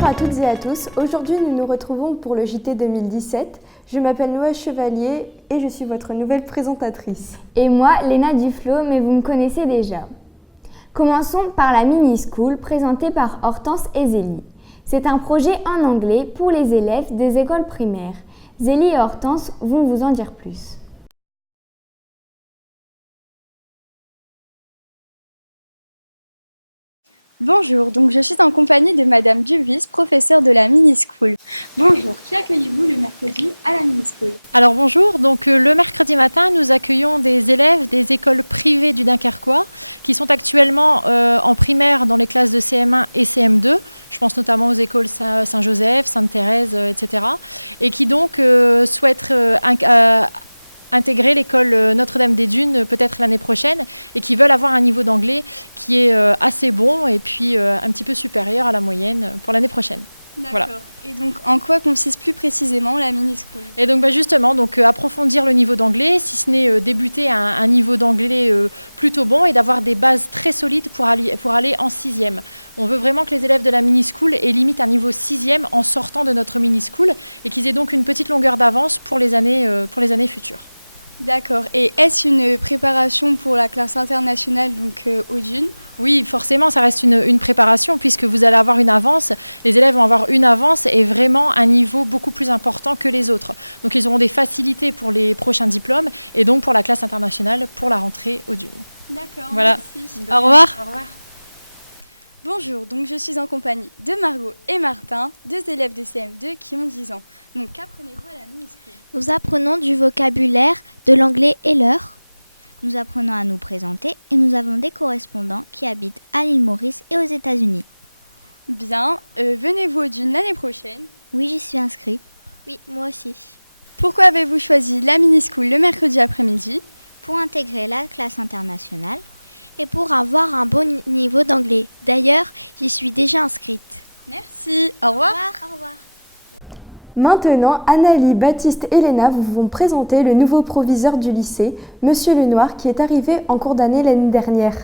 Bonjour à toutes et à tous, aujourd'hui nous nous retrouvons pour le JT 2017. Je m'appelle Noah Chevalier et je suis votre nouvelle présentatrice. Et moi, Léna Duflo, mais vous me connaissez déjà. Commençons par la mini-school présentée par Hortense et Zélie. C'est un projet en anglais pour les élèves des écoles primaires. Zélie et Hortense vont vous en dire plus. Bonjour, donc je suis en compagnie de Madame Duvis, professeure de la mini-school. Bonjour, qui accueillez-vous le mercredi à la mini-school? Alors bonjour, donc le mercredi matin, nous accueillons des élèves des écoles privées du Dunkerquois qui sont actuellement en primaire dans les classes de CM1 et CM2. Je pense notamment aux écoles Saint-Joseph, Sainte-Thérèse, etc. Et qui donc souhaitent intégrer l'école Notre-Dame-des-Dunes peut-être l'année prochaine et qui veulent avoir un niveau d'anglais qui est assez bon et puis un petit peu supérieur à la moyenne pour l'année prochaine. D'accord. Voilà. Et donc en quoi consiste plus précisément la mini-school? Et donc justement, approfondir le niveau d'anglais, si ce n'est débuter à un niveau d'anglais plutôt bon et d'avoir des bases très solides pour aller en sixième. On veut vraiment que les élèves de la mini-school aient limite un niveau sixième en sortant de notre mini-school et qu'ils aient donc une petite longueur d'avance pour les années futures. D'accord. Et est-ce une préparation pour la classe internationale donc aux Dunes? Oui, forcément, ça reste une préparation puisque vous allez avoir une avance. Les élèves vont avoir une avance et vraiment un niveau beaucoup plus important que les autres. Donc, ils auront des facilités pour les prochains diplômes et donc pour la classe internationale pour la rentrée aux Dunes. D'accord, voilà. Merci. Au revoir. Au revoir. Bonjour, donc je suis en compagnie de Margot et Martin, deux élèves de CM2 qui ont 10 ans. Donc, qu'apprenez-vous à la mini-school? Nous apprenons du vocabulaire, de l'anglais et l'heure. Nous apprenons à nous présenter et nous avons des correspondants qui habitent à l'île Maurice et aux États-Unis. Bien, venez-vous aux Dunes l'année prochaine? Oui, j'y suis inscrite. Oui, moi aussi. Pourquoi avez-vous choisi la mini-school le mercredi après-midi? Pour intégrer la classe internationale et pour avoir un bon niveau d'anglais. D'ailleurs, j'y suis déjà inscrite. Merci, au revoir. Au revoir. Maintenant, Annalie, Baptiste et Léna vous vont présenter le nouveau proviseur du lycée, Monsieur Lenoir, qui est arrivé en cours d'année l'année dernière.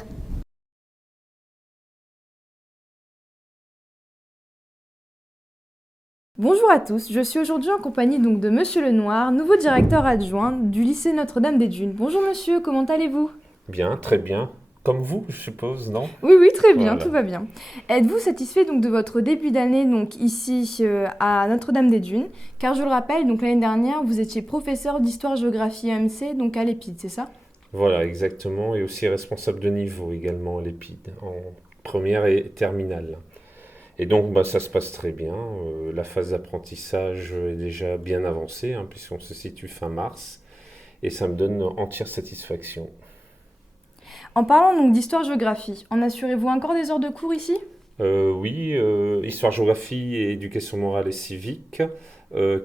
Bonjour à tous, je suis aujourd'hui en compagnie donc de Monsieur Lenoir, nouveau directeur adjoint du lycée Notre-Dame-des-Dunes. Bonjour monsieur, comment allez-vous? Bien, très bien. Comme vous, je suppose, non? Oui, très bien, Voilà. tout va bien. Êtes-vous satisfait donc de votre début d'année donc ici à Notre-Dame-des-Dunes? Car je le rappelle, donc l'année dernière, vous étiez professeur d'histoire-géographie AMC, donc à l'EPID, c'est ça? Voilà, exactement. Et aussi responsable de niveau également à l'EPID, en première et terminale. Et donc, ça se passe très bien. La phase d'apprentissage est déjà bien avancée, puisqu'on se situe fin mars. Et ça me donne entière satisfaction. En parlant donc d'histoire-géographie, en assurez-vous encore des heures de cours ici? Oui, histoire, géographie et éducation morale et civique.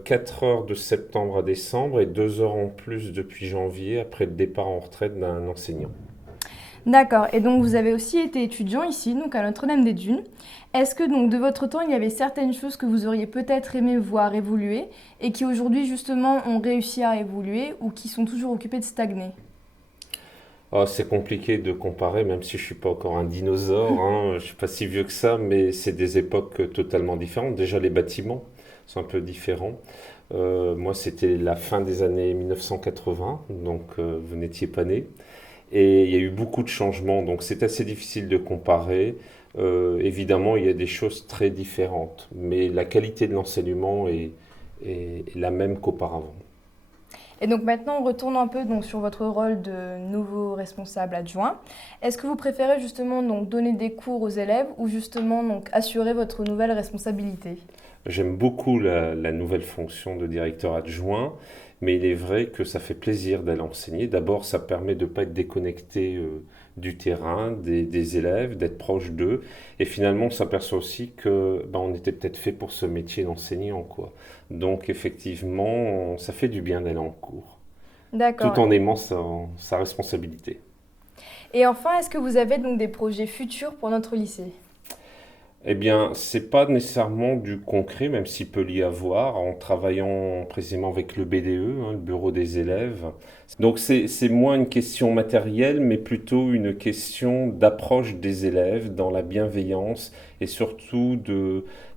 4 heures de septembre à décembre et 2 heures en plus depuis janvier après le départ en retraite d'un enseignant. D'accord, et donc vous avez aussi été étudiant ici, donc à Notre-Dame-des-Dunes. Est-ce que donc de votre temps, il y avait certaines choses que vous auriez peut-être aimé voir évoluer et qui aujourd'hui justement ont réussi à évoluer ou qui sont toujours occupées de stagner? C'est compliqué de comparer, même si je suis pas encore un dinosaure, je suis pas si vieux que ça, mais c'est des époques totalement différentes. Déjà, les bâtiments sont un peu différents. Moi, c'était la fin des années 1980, donc vous n'étiez pas né. Et il y a eu beaucoup de changements, donc c'est assez difficile de comparer. Évidemment, il y a des choses très différentes, mais la qualité de l'enseignement est la même qu'auparavant. Et donc maintenant, on retourne un peu donc, sur votre rôle de nouveau responsable adjoint. Est-ce que vous préférez justement donc, donner des cours aux élèves ou justement donc, assurer votre nouvelle responsabilité? J'aime beaucoup la nouvelle fonction de directeur adjoint, mais il est vrai que ça fait plaisir d'aller enseigner. D'abord, ça permet de ne pas être déconnecté du terrain, des élèves, d'être proche d'eux. Et finalement, on s'aperçoit aussi que on était peut-être fait pour ce métier d'enseignant, quoi. Donc effectivement, ça fait du bien d'aller en cours, D'accord. tout en aimant sa responsabilité. Et enfin, est-ce que vous avez donc des projets futurs pour notre lycée? Eh bien, c'est pas nécessairement du concret, même s'il peut y avoir, en travaillant précisément avec le BDE, hein, le bureau des élèves. Donc c'est moins une question matérielle, mais plutôt une question d'approche des élèves dans la bienveillance et surtout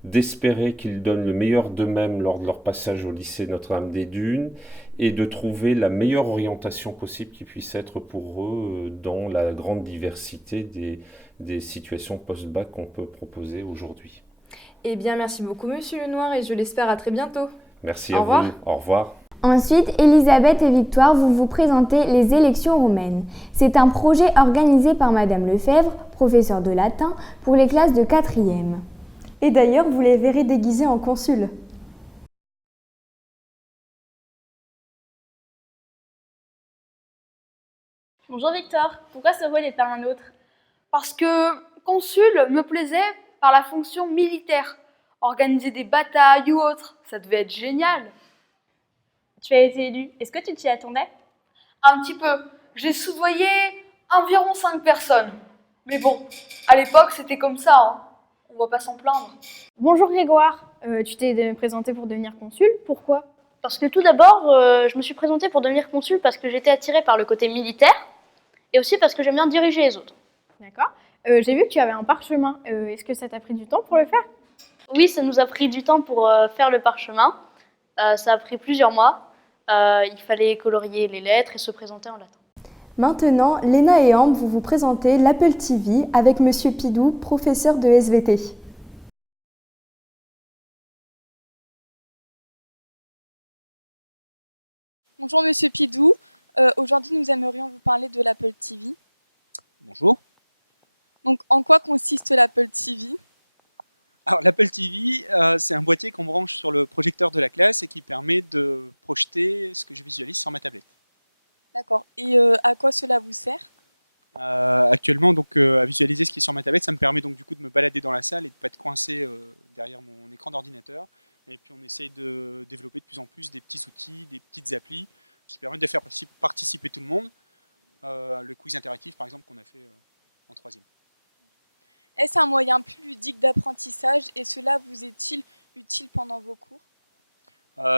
d'espérer qu'ils donnent le meilleur d'eux-mêmes lors de leur passage au lycée Notre-Dame-des-Dunes et de trouver la meilleure orientation possible qui puisse être pour eux dans la grande diversité des situations post-bac qu'on peut proposer aujourd'hui. Eh bien, merci beaucoup, Monsieur Lenoir, et je l'espère à très bientôt. Merci Au à revoir. vous. Au revoir. Ensuite, Elisabeth et Victoire, vous vous présentez les élections romaines. C'est un projet organisé par Madame Lefebvre, professeure de latin, pour les classes de 4e. Et d'ailleurs, vous les verrez déguisés en consuls. Bonjour Victor, pourquoi ce rôle et pas un autre? Parce que consul me plaisait par la fonction militaire. Organiser des batailles ou autre, ça devait être génial. Tu as été élu. Est-ce que tu t'y attendais? Un petit peu. J'ai soudoyé environ 5 personnes. Mais bon, à l'époque c'était comme ça, hein. On va pas s'en plaindre. Bonjour Grégoire, tu t'es présenté pour devenir consul, pourquoi? Parce que tout d'abord, je me suis présentée pour devenir consul parce que j'étais attirée par le côté militaire et aussi parce que j'aime bien diriger les autres. D'accord. J'ai vu que tu avais un parchemin, est-ce que ça t'a pris du temps pour le faire? Oui, ça nous a pris du temps pour faire le parchemin, ça a pris plusieurs mois. Il fallait colorier les lettres et se présenter en latin. Maintenant, Léna et Ambre, vous vous présentez l'Apple TV avec Monsieur Pidou, professeur de SVT. Bonjour Monsieur Pidou. Aujourd'hui, nous aimerions vous parler de l'Apple TV. Bonjour. Donc, en quoi consiste l'Apple TV? Alors l'Apple TV, c'est un boîtier qu'on branche sur le projecteur de la classe et qui permet de projeter ce que je visualise sur ma tablette. D'accord. Et à quoi cela vous sert? Actuellement, donc, à visualiser ce qui est sur ma tablette, ça me permet donc du coup de me balader dans la salle et de ne pas être coincé derrière mon écran d'ordinateur. Et puis on essaye de développer de plus en plus des petits outils, des petites applis qui permettent de faire participer tout le monde. Le quiz interactif par exemple qu'on a fait en 3e. Est-ce un moyen plus ludique d'apprentissage et cela vous est-il utile pendant vos cours?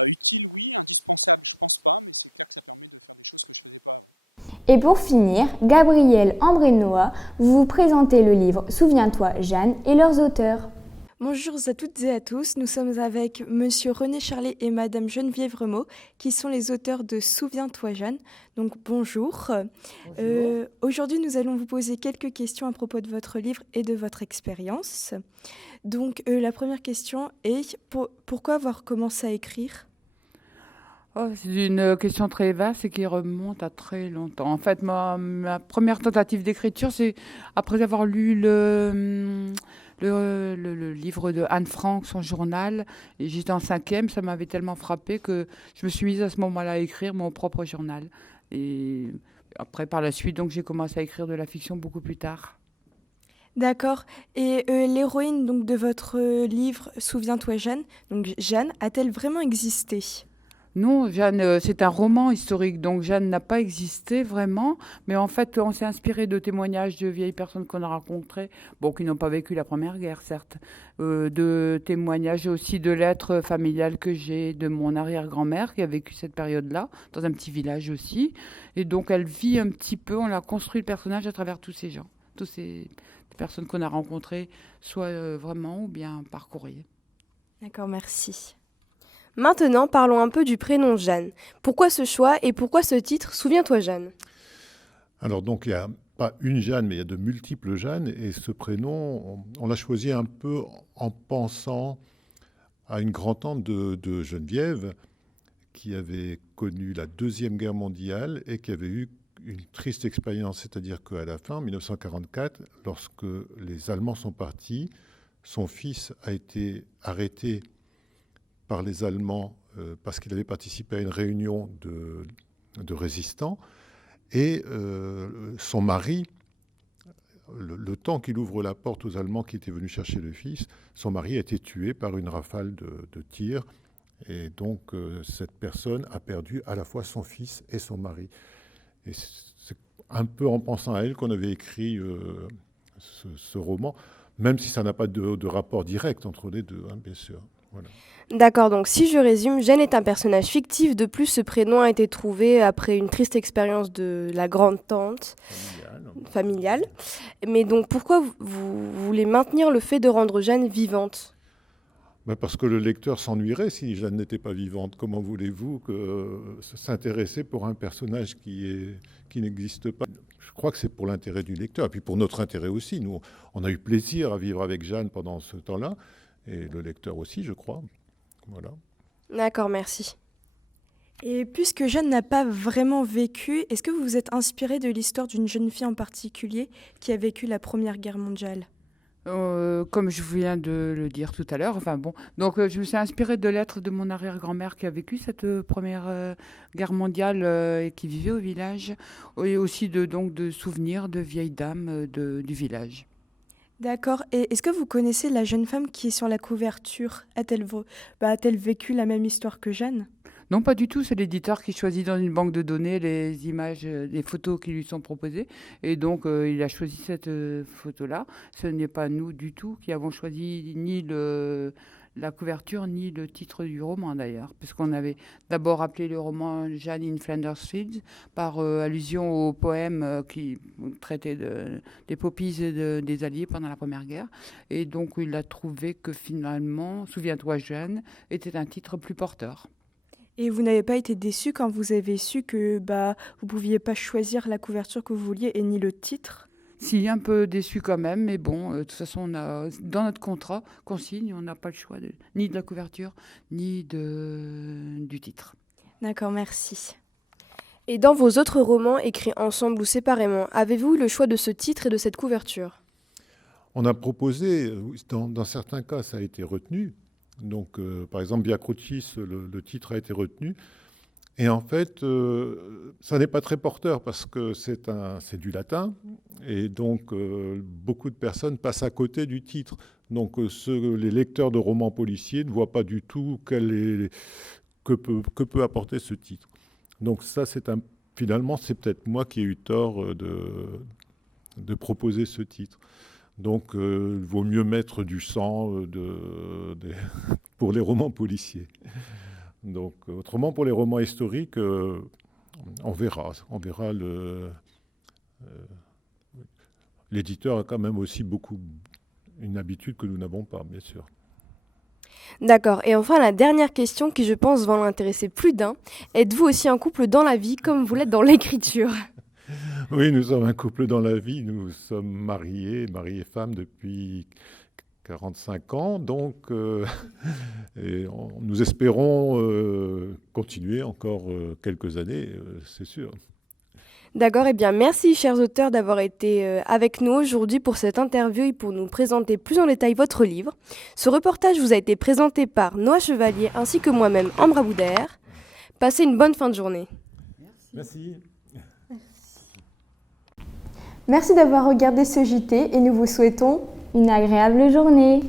Utile, oui. Indispensable, je pense pas, mais c'est clair que ça permet de faire des choses que je faisais pas avant. Et pour finir, Gabriel, Ambre et Noah, vous vous présentez le livre Souviens-toi Jeanne et leurs auteurs. Bonjour à toutes et à tous, nous sommes avec Monsieur René Charlet et Madame Geneviève Remaud, qui sont les auteurs de Souviens-toi Jeanne. Donc bonjour. Aujourd'hui, nous allons vous poser quelques questions à propos de votre livre et de votre expérience. Donc la première question est, pourquoi avoir commencé à écrire? C'est une question très vaste et qui remonte à très longtemps. En fait, ma première tentative d'écriture, c'est après avoir lu le livre de Anne Frank, son journal, et j'étais en 5e, ça m'avait tellement frappé que je me suis mise à ce moment-là à écrire mon propre journal. Et après, par la suite, donc, j'ai commencé à écrire de la fiction beaucoup plus tard. D'accord. Et l'héroïne donc, de votre livre Souviens-toi Jeanne, donc Jeanne, a-t-elle vraiment existé? Non, Jeanne, c'est un roman historique, donc Jeanne n'a pas existé vraiment, mais en fait, on s'est inspiré de témoignages de vieilles personnes qu'on a rencontrées, bon, qui n'ont pas vécu la Première Guerre, certes, de témoignages aussi de lettres familiales que j'ai de mon arrière-grand-mère qui a vécu cette période-là, dans un petit village aussi, et donc elle vit un petit peu, on a construit le personnage à travers tous ces gens, toutes ces personnes qu'on a rencontrées, soit vraiment ou bien par courrier. D'accord, merci. Maintenant, parlons un peu du prénom Jeanne. Pourquoi ce choix et pourquoi ce titre Souviens-toi Jeanne? Alors donc, il n'y a pas une Jeanne, mais il y a de multiples Jeannes. Et ce prénom, on l'a choisi un peu en pensant à une grand-tante de Geneviève qui avait connu la Deuxième Guerre mondiale et qui avait eu une triste expérience. C'est-à-dire qu'à la fin, en 1944, lorsque les Allemands sont partis, son fils a été arrêté par les Allemands parce qu'il avait participé à une réunion de résistants. Et son mari, le temps qu'il ouvre la porte aux Allemands qui étaient venus chercher le fils, son mari a été tué par une rafale de tirs. Et donc, cette personne a perdu à la fois son fils et son mari. Et c'est un peu en pensant à elle qu'on avait écrit ce roman. même si ça n'a pas de rapport direct entre les deux, hein, bien sûr. Voilà. D'accord, donc si je résume, Jeanne est un personnage fictif. De plus, ce prénom a été trouvé après une triste expérience de la grande-tante familiale. Mais donc, pourquoi vous voulez maintenir le fait de rendre Jeanne vivante ? Parce que le lecteur s'ennuierait si Jeanne n'était pas vivante. Comment voulez-vous s'intéresser pour un personnage qui n'existe pas ? Je crois que c'est pour l'intérêt du lecteur, et puis pour notre intérêt aussi. Nous, on a eu plaisir à vivre avec Jeanne pendant ce temps-là, et le lecteur aussi, je crois. Voilà. D'accord, merci. Et puisque Jeanne n'a pas vraiment vécu, est-ce que vous vous êtes inspiré de l'histoire d'une jeune fille en particulier qui a vécu la Première Guerre mondiale ? Comme je viens de le dire tout à l'heure, donc je me suis inspirée de lettres de mon arrière-grand-mère qui a vécu cette Première Guerre mondiale et qui vivait au village, et aussi de souvenirs de vieilles dames du village. D'accord. Et est-ce que vous connaissez la jeune femme qui est sur la couverture ? A-t-elle vécu la même histoire que Jeanne ? Non, pas du tout. C'est l'éditeur qui choisit dans une banque de données les images, les photos qui lui sont proposées. Et donc, il a choisi cette photo-là. Ce n'est pas nous du tout qui avons choisi ni la couverture, ni le titre du roman d'ailleurs. Puisqu'on avait d'abord appelé le roman Jeanne in Flanders Fields par allusion au poème qui traitait des poppies des Alliés pendant la Première Guerre. Et donc, il a trouvé que finalement, Souviens-toi Jeanne était un titre plus porteur. Et vous n'avez pas été déçu quand vous avez su que vous ne pouviez pas choisir la couverture que vous vouliez et ni le titre ? Si, un peu déçu quand même, mais bon, de toute façon, dans notre contrat qu'on signe, on n'a pas le choix ni de la couverture, ni du titre. D'accord, merci. Et dans vos autres romans écrits ensemble ou séparément, avez-vous eu le choix de ce titre et de cette couverture ? On a proposé, dans certains cas, ça a été retenu. Donc, par exemple, Via Crucis, le titre a été retenu. Et en fait, ça n'est pas très porteur parce que c'est du latin. Et donc, beaucoup de personnes passent à côté du titre. Donc, les lecteurs de romans policiers ne voient pas du tout que peut apporter ce titre. Donc, ça, finalement, c'est peut-être moi qui ai eu tort de proposer ce titre. Donc, il vaut mieux mettre du sang pour les romans policiers. Donc, autrement, pour les romans historiques, on verra. L'éditeur a quand même aussi une habitude que nous n'avons pas, bien sûr. D'accord. Et enfin, la dernière question qui, je pense, va en intéresser plus d'un. Êtes-vous aussi un couple dans la vie comme vous l'êtes dans l'écriture ? Oui, nous sommes un couple dans la vie. Nous sommes mariés et femmes depuis 45 ans. Donc, nous espérons continuer encore quelques années, c'est sûr. D'accord. Eh bien, merci, chers auteurs, d'avoir été avec nous aujourd'hui pour cette interview et pour nous présenter plus en détail votre livre. Ce reportage vous a été présenté par Noah Chevalier ainsi que moi-même, Ambra Boudère. Passez une bonne fin de journée. Merci. Merci d'avoir regardé ce JT et nous vous souhaitons une agréable journée.